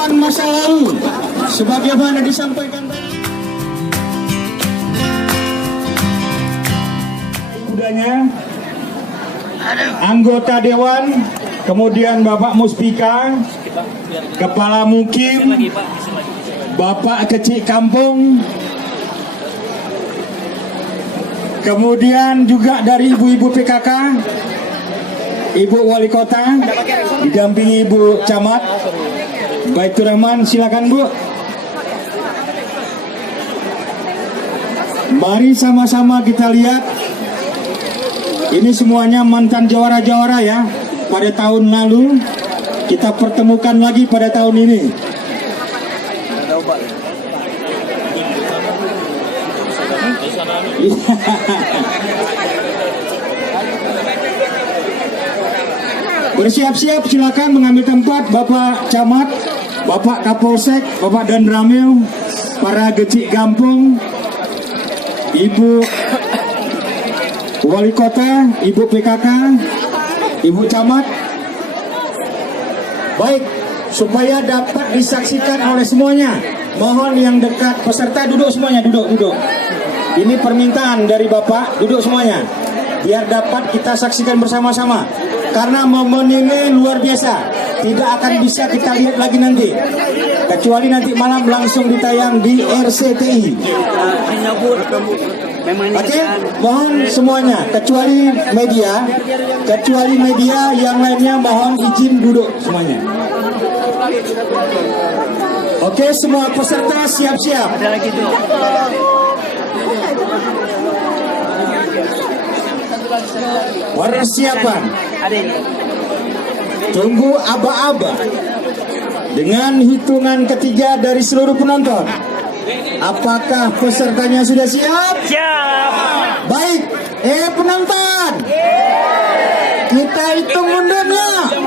pengalaman masa lalu sebagaimana disampaikan kudanya anggota dewan, kemudian Bapak Muspika, Kepala Mukim, Bapak Kecik Kampung, kemudian juga dari ibu-ibu PKK, Ibu Wali Kota, didampingi Ibu Camat. Baitur Rahman, silakan Bu. Mari sama-sama kita lihat. Ini semuanya mantan jawara-jawara ya. Pada tahun lalu kita pertemukan lagi pada tahun ini. Bersiap-siap, silakan mengambil tempat Bapak Camat, Bapak Kapolsek, Bapak Danramil, para Kecik Kampung, Ibu Wali Kota, Ibu PKK, Ibu Camat. Baik, supaya dapat disaksikan oleh semuanya, mohon yang dekat peserta duduk semuanya, duduk. Ini permintaan dari Bapak, duduk semuanya, biar dapat kita saksikan bersama-sama. Karena momen ini luar biasa, tidak akan bisa kita lihat lagi nanti, kecuali nanti malam langsung ditayang di RCTI. Oke, mohon semuanya, kecuali media yang lainnya mohon izin duduk semuanya. Oke, semua peserta siap-siap. Persiapan. Tunggu aba-aba. Dengan hitungan ketiga dari seluruh penonton. Apakah pesertanya sudah siap? Siap. Baik, penonton. Kita hitung mundurnya.